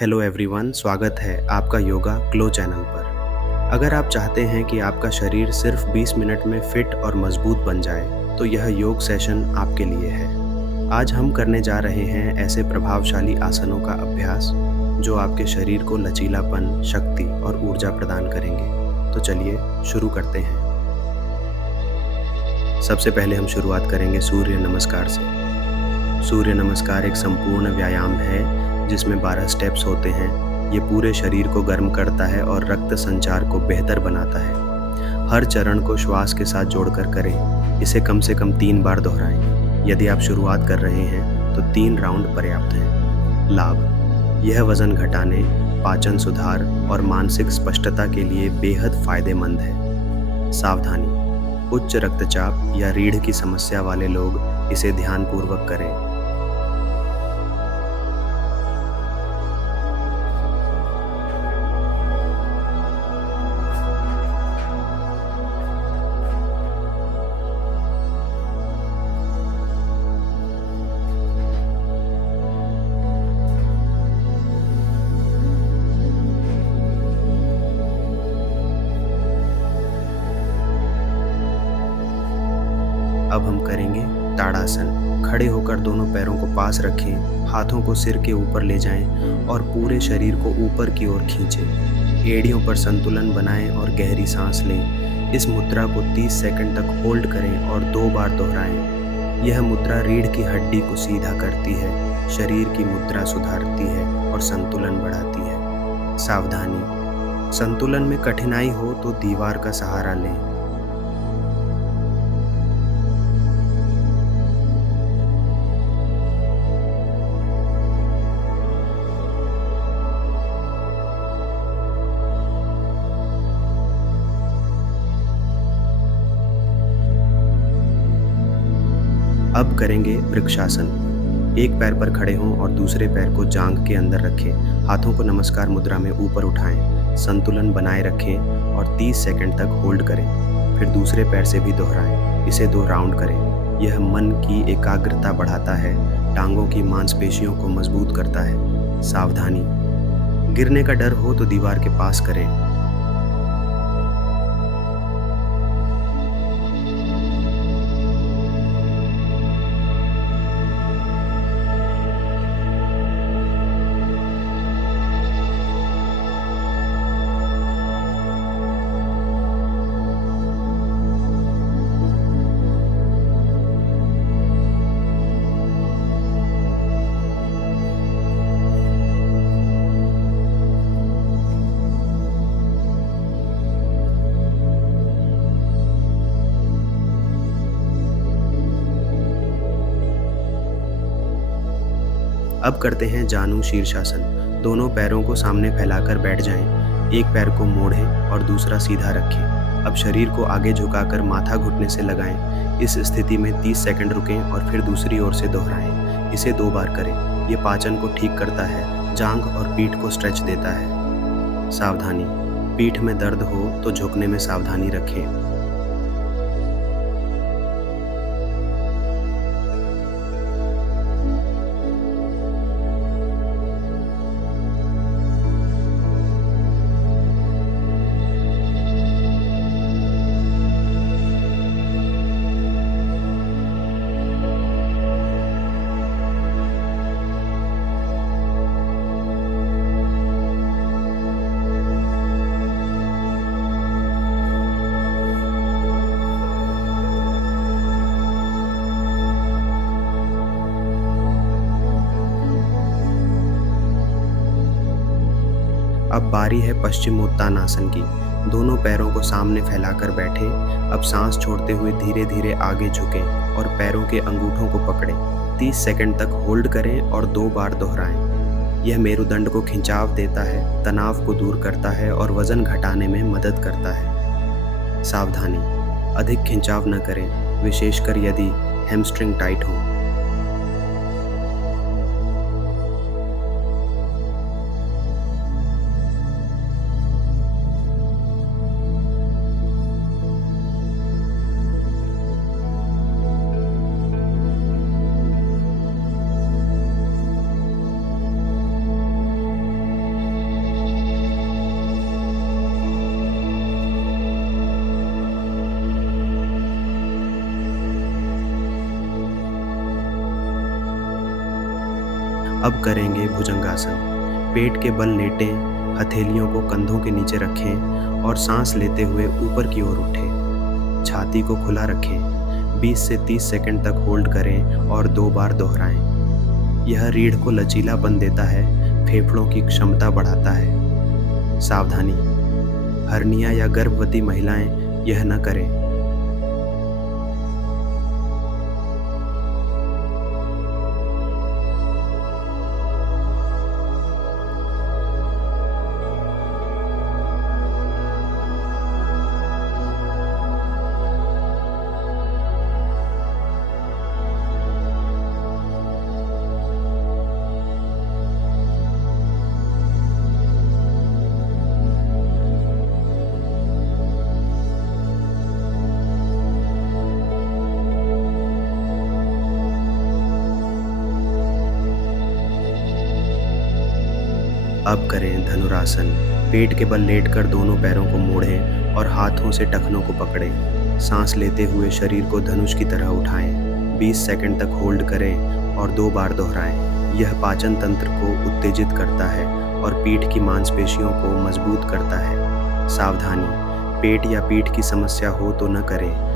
Hello everyone, स्वागत है आपका योगा ग्लो चैनल पर। अगर आप चाहते हैं कि आपका शरीर सिर्फ 20 मिनट में फिट और मजबूत बन जाए, तो यह योग सेशन आपके लिए है। आज हम करने जा रहे हैं ऐसे प्रभावशाली आसनों का अभ्यास जो आपके शरीर को लचीलापन, शक्ति और ऊर्जा प्रदान करेंगे। तो चलिए शुरू करते हैं। सबसे पहले हम शुरुआत करेंगे सूर्य नमस्कार से। सूर्य नमस्कार एक संपूर्ण व्यायाम है जिसमें 12 स्टेप्स होते हैं। ये पूरे शरीर को गर्म करता है और रक्त संचार को बेहतर बनाता है। हर चरण को श्वास के साथ जोड़कर करें। इसे कम से कम 3 बार दोहराएं। यदि आप शुरुआत कर रहे हैं तो 3 राउंड पर्याप्त हैं। लाभ: यह वजन घटाने, पाचन सुधार और मानसिक स्पष्टता के लिए बेहद फायदेमंद है। सावधानी: उच्च रक्तचाप या रीढ़ की समस्या वाले लोग इसे ध्यानपूर्वक करें। अब हम करेंगे ताड़ासन। खड़े होकर दोनों पैरों को पास रखें, हाथों को सिर के ऊपर ले जाएं और पूरे शरीर को ऊपर की ओर खींचें। एड़ियों पर संतुलन बनाएं और गहरी सांस लें। इस मुद्रा को 30 सेकंड तक होल्ड करें और 2 बार दोहराएं। यह मुद्रा रीढ़ की हड्डी को सीधा करती है, शरीर की मुद्रा सुधारती है और संतुलन बढ़ाती है। सावधानी: संतुलन में कठिनाई हो तो दीवार का सहारा लें। अब करेंगे वृक्षासन। एक पैर पर खड़े हों और दूसरे पैर को जांघ के अंदर रखें। हाथों को नमस्कार मुद्रा में ऊपर उठाएं। संतुलन बनाए रखें और 30 सेकंड तक होल्ड करें। फिर दूसरे पैर से भी दोहराएं। इसे 2 राउंड करें। यह मन की एकाग्रता बढ़ाता है, टांगों की मांसपेशियों को मजबूत करता है। सावधानी: गिरने का डर हो तो दीवार के पास करें। अब करते हैं जानु शीर्षासन। दोनों पैरों को सामने फैलाकर बैठ जाएं। एक पैर को मोड़ें और दूसरा सीधा रखें। अब शरीर को आगे झुकाकर माथा घुटने से लगाएं। इस स्थिति में 30 सेकंड रुकें और फिर दूसरी ओर से दोहराएं। इसे 2 बार करें। ये पाचन को ठीक करता है, जांघ और पीठ को स्ट्रेच देता है। सावधानी: पीठ में दर्द हो तो झुकने में सावधानी रखें। अब बारी है पश्चिमोत्तानासन की। दोनों पैरों को सामने फैलाकर बैठें। अब सांस छोड़ते हुए धीरे धीरे आगे झुकें और पैरों के अंगूठों को पकड़ें। 30 सेकंड तक होल्ड करें और 2 बार दोहराएं। यह मेरुदंड को खिंचाव देता है, तनाव को दूर करता है और वजन घटाने में मदद करता है। सावधानी: अधिक खिंचाव न करें, विशेषकर यदि हैमस्ट्रिंग टाइट हो। अब करेंगे भुजंगासन। पेट के बल लेटें, हथेलियों को कंधों के नीचे रखें और सांस लेते हुए ऊपर की ओर उठें। छाती को खुला रखें। 20 से 30 सेकंड तक होल्ड करें और 2 बार दोहराएं। यह रीढ़ को लचीलापन देता है, फेफड़ों की क्षमता बढ़ाता है। सावधानी, हर्निया या गर्भवती महिलाएं यह न करें। अब करें धनुरासन। पेट के बल लेटकर दोनों पैरों को मोड़ें और हाथों से टखनों को पकड़ें। सांस लेते हुए शरीर को धनुष की तरह उठाएं। 20 सेकंड तक होल्ड करें और 2 बार दोहराएं। यह पाचन तंत्र को उत्तेजित करता है और पीठ की मांसपेशियों को मजबूत करता है। सावधानी, पेट या पीठ की समस्या हो तो न करें।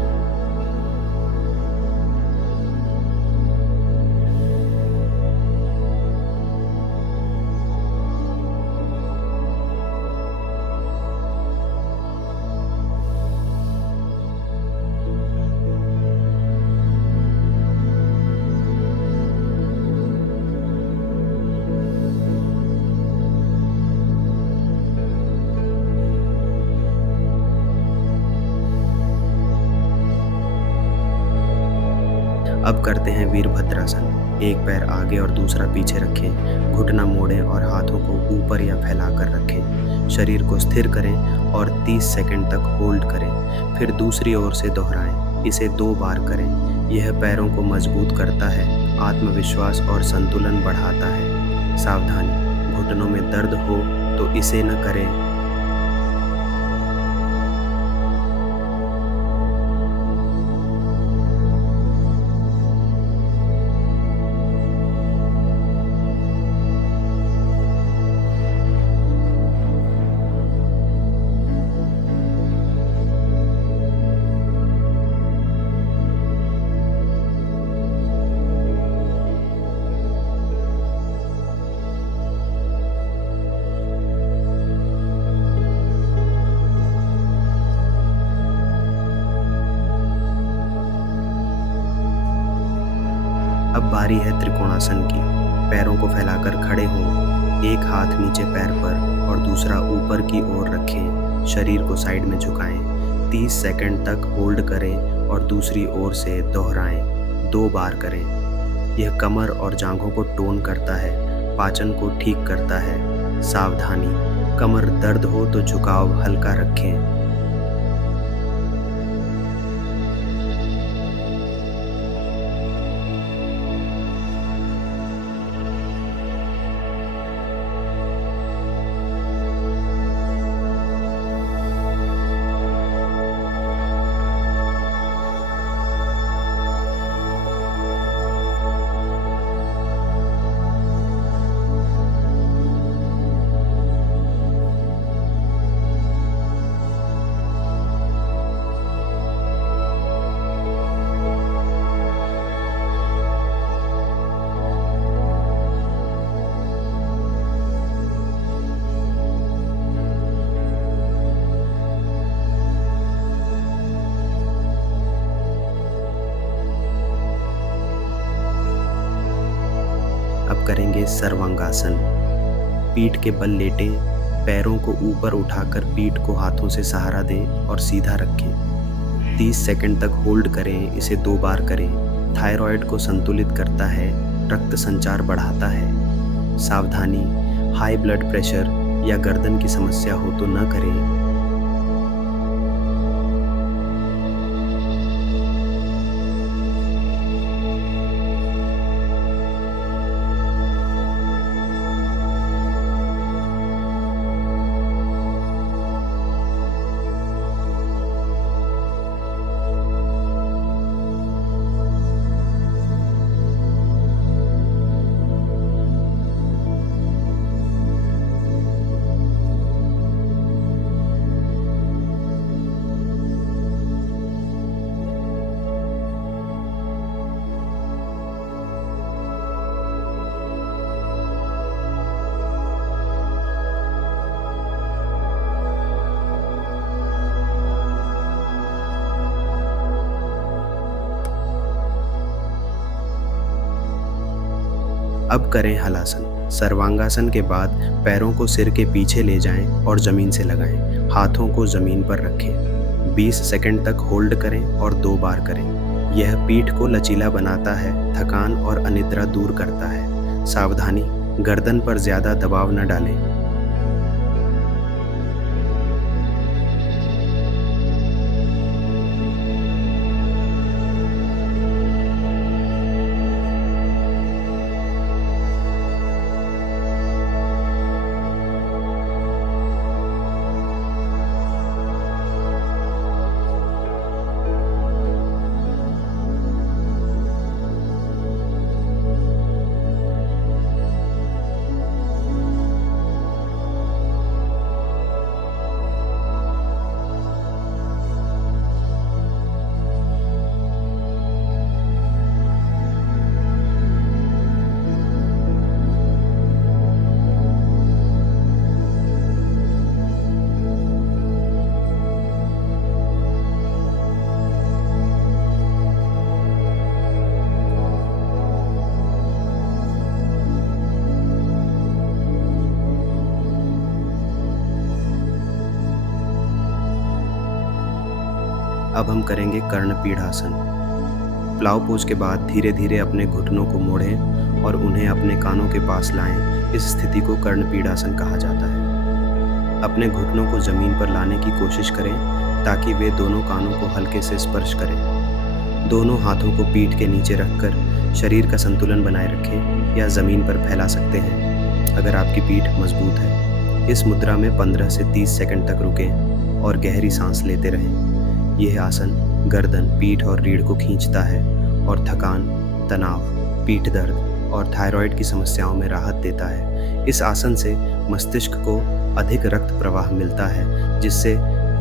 अब करते हैं वीरभद्रासन। एक पैर आगे और दूसरा पीछे रखें। घुटना मोड़ें और हाथों को ऊपर या फैलाकर रखें। शरीर को स्थिर करें और 30 सेकंड तक होल्ड करें। फिर दूसरी ओर से दोहराएं। इसे 2 बार करें। यह पैरों को मजबूत करता है, आत्मविश्वास और संतुलन बढ़ाता है। सावधानी, घुटनों में दर्द हो तो इसे न करें। अब बारी है त्रिकोणासन की। पैरों को फैलाकर खड़े हों। एक हाथ नीचे पैर पर और दूसरा ऊपर की ओर रखें। शरीर को साइड में झुकाएं। 30 सेकंड तक होल्ड करें और दूसरी ओर से दोहराएं। 2 बार करें। यह कमर और जांघों को टोन करता है, पाचन को ठीक करता है। सावधानी, कमर दर्द हो तो झुकाव हल्का रखें। अब करेंगे सर्वांगासन। पीठ के बल लेटें, पैरों को ऊपर उठाकर पीठ को हाथों से सहारा दें और सीधा रखें। 30 सेकंड तक होल्ड करें। इसे 2 बार करें। थायराइड को संतुलित करता है, रक्त संचार बढ़ाता है। सावधानी, हाई ब्लड प्रेशर या गर्दन की समस्या हो तो न करें। अब करें हलासन। सर्वांगासन के बाद पैरों को सिर के पीछे ले जाएं और ज़मीन से लगाएं। हाथों को ज़मीन पर रखें। 20 सेकंड तक होल्ड करें और 2 बार करें। यह पीठ को लचीला बनाता है, थकान और अनिद्रा दूर करता है। सावधानी, गर्दन पर ज़्यादा दबाव न डालें। अब हम करेंगे कर्णपीढ़ासन। प्लाव पोज के बाद धीरे धीरे अपने घुटनों को मोड़ें और उन्हें अपने कानों के पास लाएं। इस स्थिति को कर्णपीढ़ासन कहा जाता है। अपने घुटनों को ज़मीन पर लाने की कोशिश करें ताकि वे दोनों कानों को हल्के से स्पर्श करें। दोनों हाथों को पीठ के नीचे रखकर शरीर का संतुलन बनाए रखें या ज़मीन पर फैला सकते हैं अगर आपकी पीठ मजबूत है। इस मुद्रा में 15 से 30 सेकंड तक रुकें और गहरी सांस लेते रहें। यह आसन गर्दन, पीठ और रीढ़ को खींचता है और थकान, तनाव, पीठ दर्द और थायराइड की समस्याओं में राहत देता है। इस आसन से मस्तिष्क को अधिक रक्त प्रवाह मिलता है, जिससे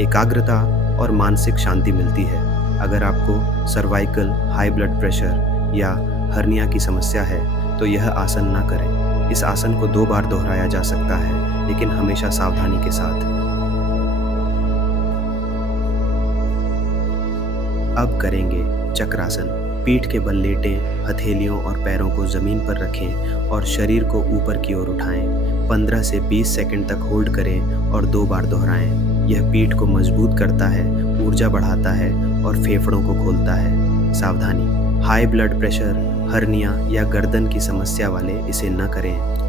एकाग्रता और मानसिक शांति मिलती है। अगर आपको सर्वाइकल, हाई ब्लड प्रेशर या हर्निया की समस्या है तो यह आसन ना करें। इस आसन को 2 बार दोहराया जा सकता है, लेकिन हमेशा सावधानी के साथ। अब करेंगे चक्रासन। पीठ के बल लेटें, हथेलियों और पैरों को ज़मीन पर रखें और शरीर को ऊपर की ओर उठाएं। 15 से 20 सेकंड तक होल्ड करें और 2 बार दोहराएं। यह पीठ को मजबूत करता है, ऊर्जा बढ़ाता है और फेफड़ों को खोलता है। सावधानी, हाई ब्लड प्रेशर, हर्निया या गर्दन की समस्या वाले इसे न करें।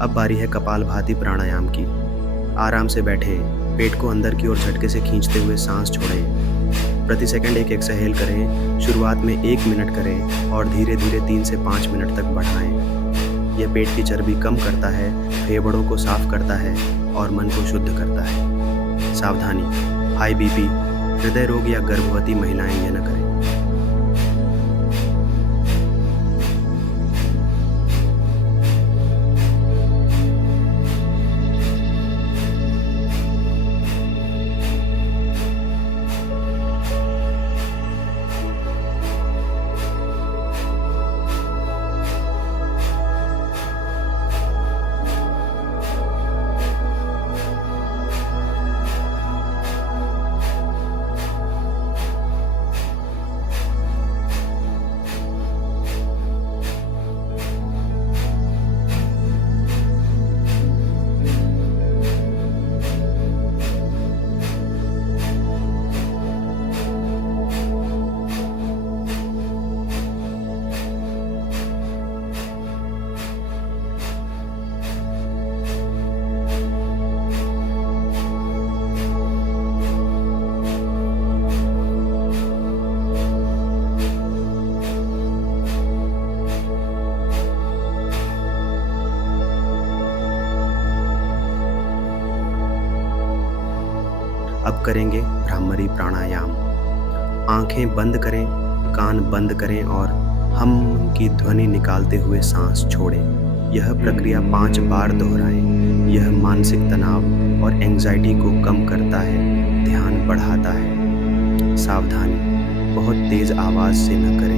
अब बारी है कपालभाति प्राणायाम की। आराम से बैठें, पेट को अंदर की ओर झटके से खींचते हुए सांस छोड़ें। प्रति सेकंड एक एक्सहेल करें। शुरुआत में 1 मिनट करें और धीरे धीरे 3 से 5 मिनट तक बढ़ाएं। यह पेट की चर्बी कम करता है, फेफड़ों को साफ करता है और मन को शुद्ध करता है। सावधानी, हाई बीपी, हृदय रोग या गर्भवती महिलाएं यह न करें। करेंगे भ्रामरी प्राणायाम। आंखें बंद करें, कान बंद करें और हम की ध्वनि निकालते हुए सांस छोड़ें। यह प्रक्रिया 5 बार दोहराएं। यह मानसिक तनाव और एंजाइटी को कम करता है, ध्यान बढ़ाता है। सावधानी, बहुत तेज आवाज से न करें।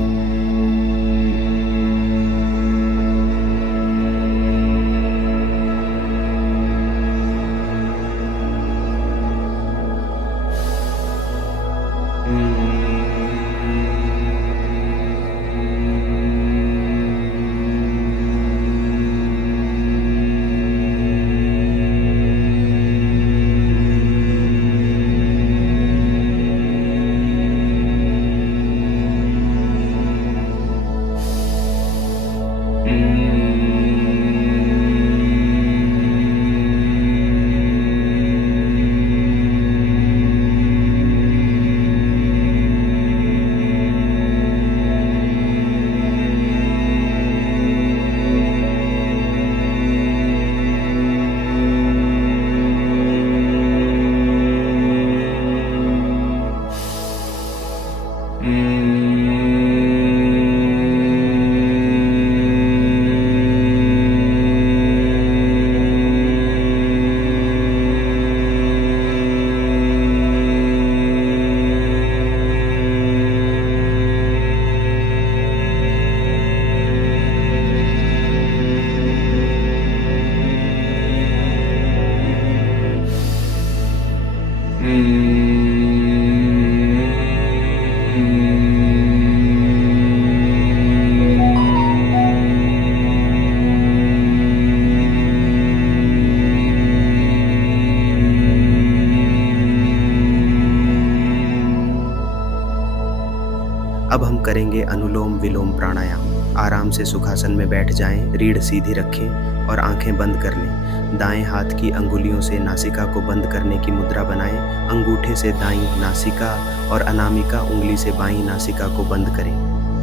अब हम करेंगे अनुलोम विलोम प्राणायाम। आराम से सुखासन में बैठ जाएं, रीढ़ सीधी रखें और आंखें बंद कर लें। दाएं हाथ की अंगुलियों से नासिका को बंद करने की मुद्रा बनाएं। अंगूठे से दाईं नासिका और अनामिका उंगली से बाईं नासिका को बंद करें।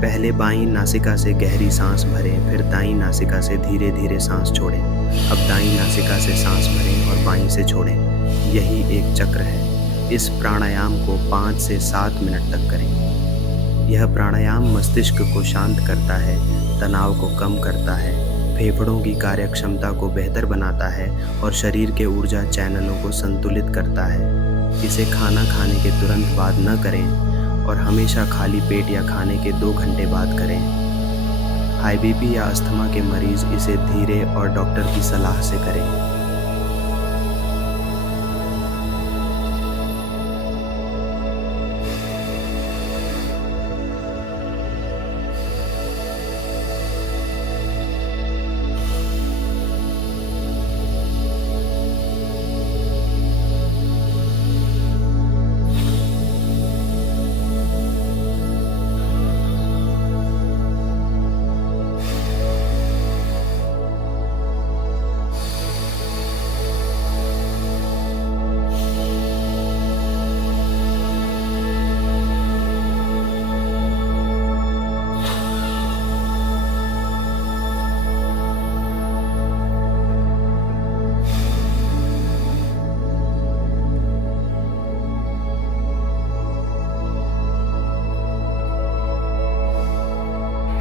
पहले बाईं नासिका से गहरी सांस भरें, फिर दाईं नासिका से धीरे धीरे सांस छोड़ें। अब दाईं नासिका से सांस भरें और बाईं से छोड़ें। यही एक चक्र है। इस प्राणायाम को 5 से 7 मिनट तक करें। यह प्राणायाम मस्तिष्क को शांत करता है, तनाव को कम करता है, फेफड़ों की कार्यक्षमता को बेहतर बनाता है और शरीर के ऊर्जा चैनलों को संतुलित करता है। इसे खाना खाने के तुरंत बाद न करें और हमेशा खाली पेट या खाने के 2 घंटे बाद करें। हाई बीपी या अस्थमा के मरीज इसे धीरे और डॉक्टर की सलाह से करें।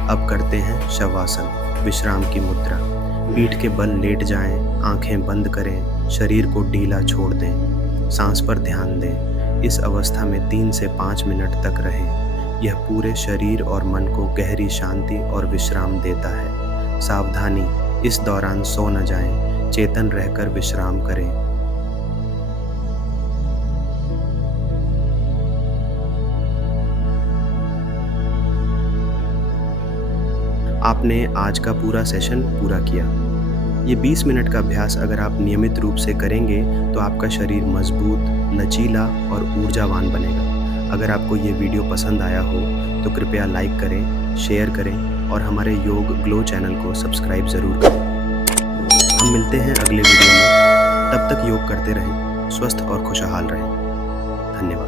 अब करते हैं शवासन, विश्राम की मुद्रा। पीठ के बल लेट जाएं, आंखें बंद करें, शरीर को ढीला छोड़ दें, सांस पर ध्यान दें। इस अवस्था में 3 से 5 मिनट तक रहें। यह पूरे शरीर और मन को गहरी शांति और विश्राम देता है। सावधानी, इस दौरान सो न जाएं, चेतन रहकर विश्राम करें। आपने आज का पूरा सेशन पूरा किया। ये 20 मिनट का अभ्यास अगर आप नियमित रूप से करेंगे तो आपका शरीर मजबूत, लचीला और ऊर्जावान बनेगा। अगर आपको ये वीडियो पसंद आया हो तो कृपया लाइक करें, शेयर करें और हमारे योग ग्लो चैनल को सब्सक्राइब ज़रूर करें। हम मिलते हैं अगले वीडियो में। तब तक योग करते रहें, स्वस्थ और खुशहाल रहें। धन्यवाद।